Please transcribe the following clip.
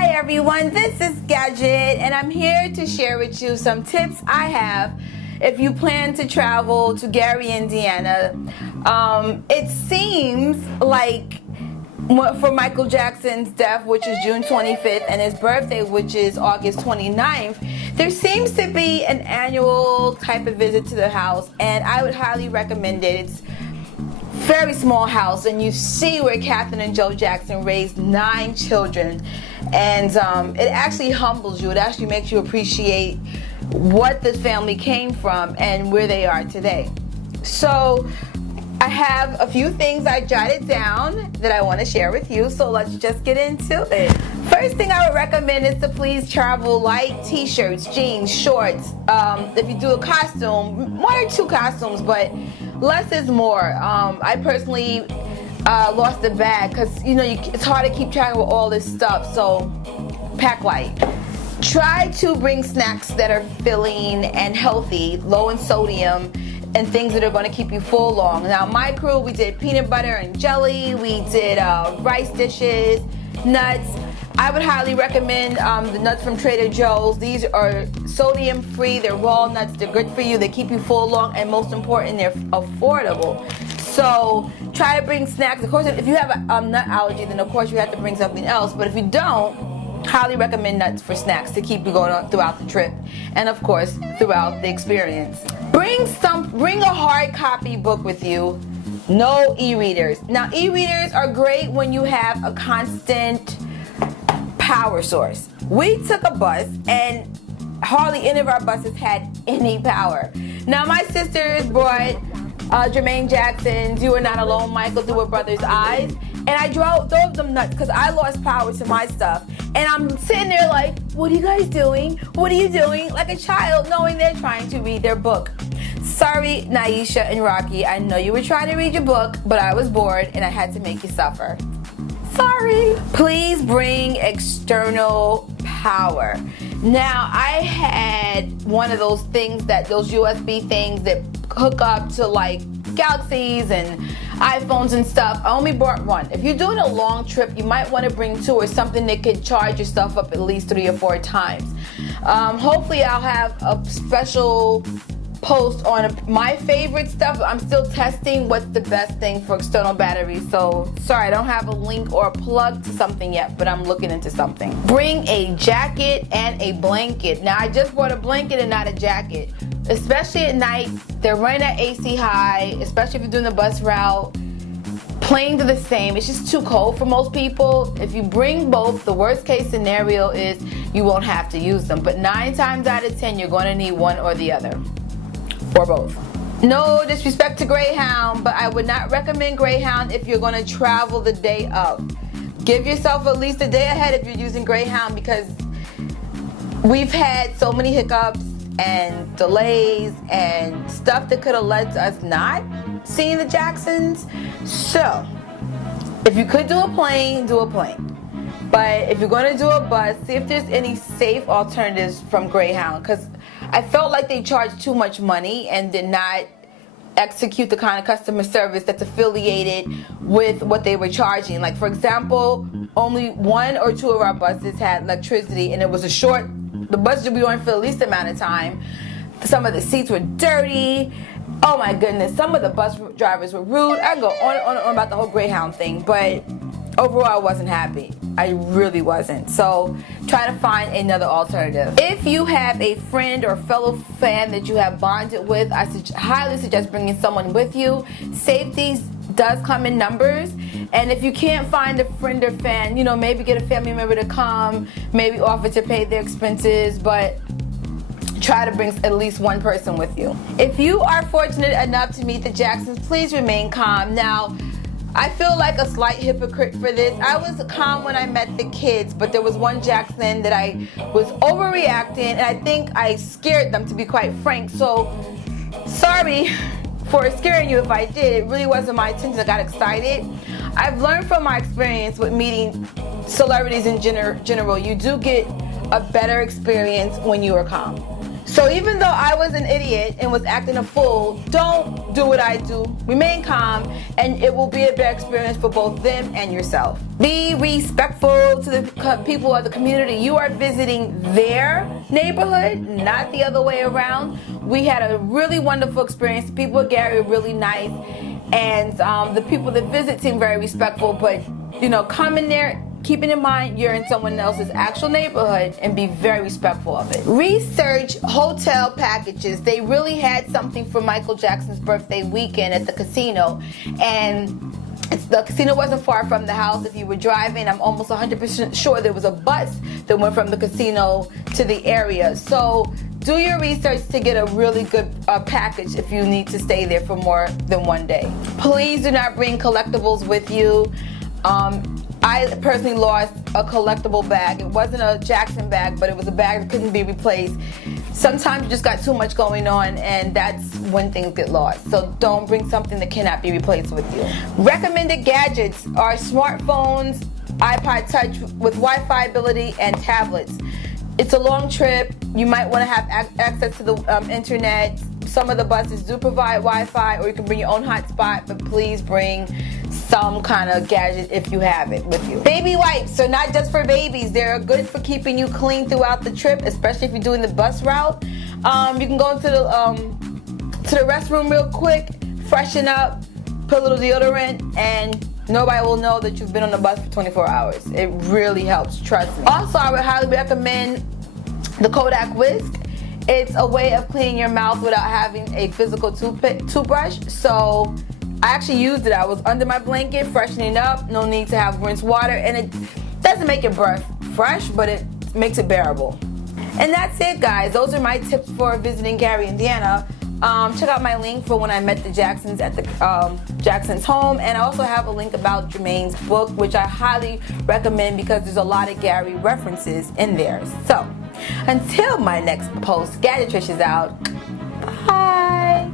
Hi everyone, this is Gadget and I'm here to share with you some tips I have if you plan to travel to Gary, Indiana. It seems like for Michael Jackson's death, which is June 25th, and his birthday, which is August 29th, there seems to be an annual type of visit to the house, and I would highly recommend it. It's very small house, and you see where Catherine and Joe Jackson raised 9 children, and it actually humbles you. It actually makes you appreciate what this family came from and where they are today. So I have a few things I jotted down that I want to share with you, so let's just get into it. First thing I would recommend is to please travel light t-shirts, jeans, shorts. If you do a costume, 1 or 2 costumes, but less is more. I personally lost a bag because it's hard to keep track of all this stuff, so pack light. Try to bring snacks that are filling and healthy, low in sodium, and things that are going to keep you full long. Now my crew, we did peanut butter and jelly, we did rice dishes, nuts. I would highly recommend the nuts from Trader Joe's. These are sodium free, they're raw nuts, they're good for you, they keep you full long, and most important, they're affordable. So try to bring snacks. Of course, if you have a nut allergy, then of course you have to bring something else, but if you don't, highly recommend nuts for snacks to keep you going on throughout the trip, and of course throughout the experience. Bring a hard copy book with you. No e-readers. Now e-readers are great when you have a constant power source. We took a bus and hardly any of our buses had any power. Now my sisters brought Jermaine Jackson's You Are Not Alone, Michael Through a Brother's Eyes, and I drove them nuts because I lost power to my stuff. And I'm sitting there like, what are you guys doing? What are you doing? Like a child knowing they're trying to read their book. Sorry, Naisha and Rocky, I know you were trying to read your book, but I was bored and I had to make you suffer. Sorry. Please bring external power. Now, I had one of those things those USB things that hook up to like Galaxies and iPhones and stuff. I only brought one. If you're doing a long trip, you might want to bring 2 or something that could charge your stuff up at least 3 or 4 times. Hopefully I'll have a special post on my favorite stuff. I'm still testing what's the best thing for external batteries, so sorry I don't have a link or a plug to something yet, but I'm looking into something. Bring a jacket and a blanket. Now I just bought a blanket and not a jacket. Especially at night, they're running at AC high, especially if you're doing the bus route. Planes are the same, it's just too cold for most people. If you bring both, the worst case scenario is you won't have to use them, but 9 times out of 10 you're going to need one or the other. Or both. No disrespect to Greyhound, but I would not recommend Greyhound if you're going to travel the day of. Give yourself at least a day ahead if you're using Greyhound, because we've had so many hiccups and delays and stuff that could have led to us not seeing the Jacksons. So if you could do a plane, do a plane. But if you're going to do a bus, see if there's any safe alternatives from Greyhound, because I felt like they charged too much money and did not execute the kind of customer service that's affiliated with what they were charging. Like for example, only 1 or 2 of our buses had electricity, and it was the bus should be on for the least amount of time. Some of the seats were dirty. Oh my goodness, some of the bus drivers were rude. I go on and on about the whole Greyhound thing, but overall I wasn't happy. I really wasn't. So try to find another alternative. If you have a friend or fellow fan that you have bonded with, I highly suggest bringing someone with you. Safety does come in numbers, and if you can't find a friend or fan, maybe get a family member to come, maybe offer to pay their expenses, but try to bring at least one person with you. If you are fortunate enough to meet the Jacksons, please remain calm. Now, I feel like a slight hypocrite for this. I was calm when I met the kids, but there was one Jackson that I was overreacting, and I think I scared them, to be quite frank. So, sorry for scaring you if I did. It really wasn't my intention. I got excited. I've learned from my experience with meeting celebrities in general, you do get a better experience when you are calm. So even though I was an idiot and was acting a fool, don't do what I do. Remain calm, and it will be a better experience for both them and yourself. Be respectful to the people of the community. You are visiting their neighborhood, not the other way around. We had a really wonderful experience. The people of Gary are really nice, and the people that visit seem very respectful, but come in there keeping in mind you're in someone else's actual neighborhood, and be very respectful of it. Research hotel packages. They really had something for Michael Jackson's birthday weekend at the casino, and the casino wasn't far from the house. If you were driving, I'm almost 100% sure there was a bus that went from the casino to the area. So do your research to get a really good package if you need to stay there for more than one day. Please do not bring collectibles with you. I personally lost a collectible bag. It wasn't a Jackson bag, but it was a bag that couldn't be replaced. Sometimes you just got too much going on, and that's when things get lost. So don't bring something that cannot be replaced with you. Recommended gadgets are smartphones, iPod Touch with Wi-Fi ability, and tablets. It's a long trip. You might want to have access to the internet. Some of the buses do provide Wi-Fi, or you can bring your own hotspot, but please bring some kind of gadget if you have it with you. Baby wipes are not just for babies. They're good for keeping you clean throughout the trip, especially if you're doing the bus route. You can go to the restroom real quick, freshen up, put a little deodorant, and nobody will know that you've been on the bus for 24 hours. It really helps, trust me. Also, I would highly recommend the Kodak Whisk. It's a way of cleaning your mouth without having a physical toothbrush. So I actually used it. I was under my blanket, freshening up. No need to have rinse water, and it doesn't make your breath fresh, but it makes it bearable. And that's it, guys. Those are my tips for visiting Gary, Indiana. Check out my link for when I met the Jacksons at the Jackson's home, and I also have a link about Jermaine's book, which I highly recommend because there's a lot of Gary references in there. So until my next post, Gadget Trish is out. Bye.